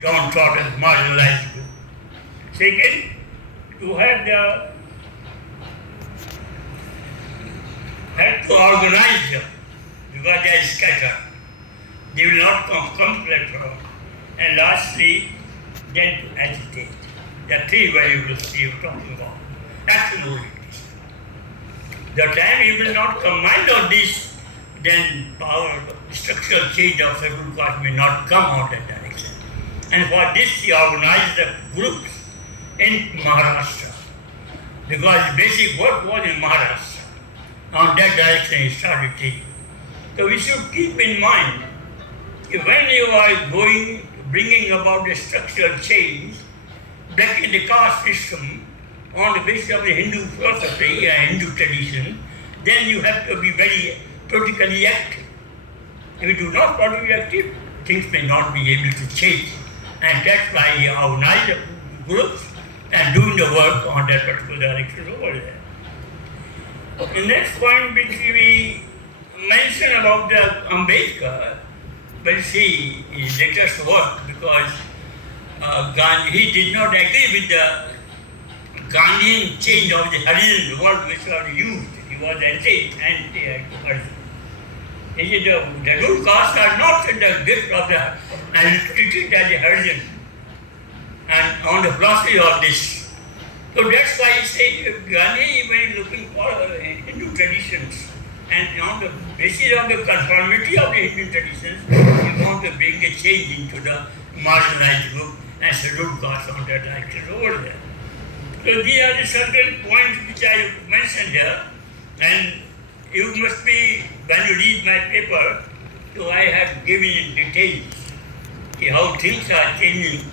downtrodden, marginalized group. Second, to have to organize them because they are scattered. They will not come platform. And lastly, then to agitate. There are three variables we are talking about. Absolutely. The time you will not combine all this, then power, structural change of scheduled caste may not come out that direction. And for this, we organized the groups in Maharashtra. Because basic work was in Maharashtra. On that direction, he started taking. So we should keep in mind, when you are bringing about a structural change, breaking the caste system on the basis of the Hindu philosophy and Hindu tradition, then you have to be very politically active. If you do not politically active, things may not be able to change. And that's why you organize the groups and doing the work on that particular direction over there. The next point which we mention about the Ambedkar, but see his latest work, because Gandhi, he did not agree with the Gandhian change of the Harijan word which was used. He was anti-Harijan. He said the scheduled castes are not in the gift of the and treated as a Harijan and on the philosophy of this. So that's why he said Gandhi was looking for Hindu traditions, and on the basis of the conformity of the Hindu traditions, he want to bring a change into the marginalized group and scheduled castes on that direction over there. So these are the certain points which I mentioned here, and you must be, when you read my paper, so I have given in details how things are changing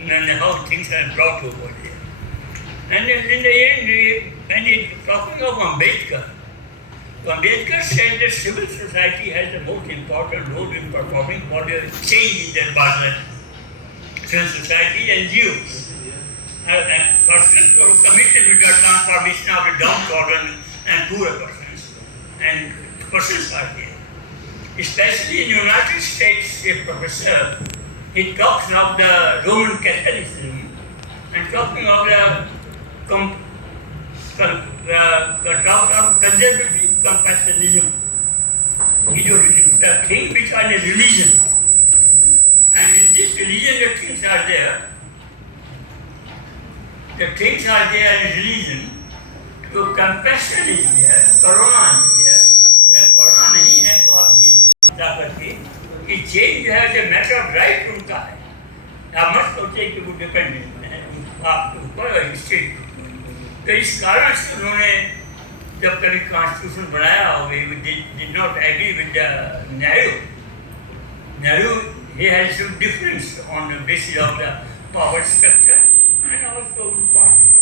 and how things are brought over there. And in the end, when it's talking of Ambedkar, Ambedkar said that civil society has the most important role in performing for the change in their partner. Civil society and NGOs. Persons who are committed with the transformation of the downtrodden and poor persons, and persons are there. Especially in the United States, a professor, he talks of the Roman Catholicism and talking of the conservative compassionism. The things which are in a religion. And in this religion, the things are there. The things are there in religion. So compassion is there, corona is there. अगर corona नहीं है तो आपकी ताकत की कि change है जो matter of right उनका है. आप मत सोचिए कि वो dependent है आपके ऊपर state. तो इस कारण से उन्होंने जब कभी constitution बनाया हो, they did not agree with the Nehru. He has some difference on the basis of the power structure and also party.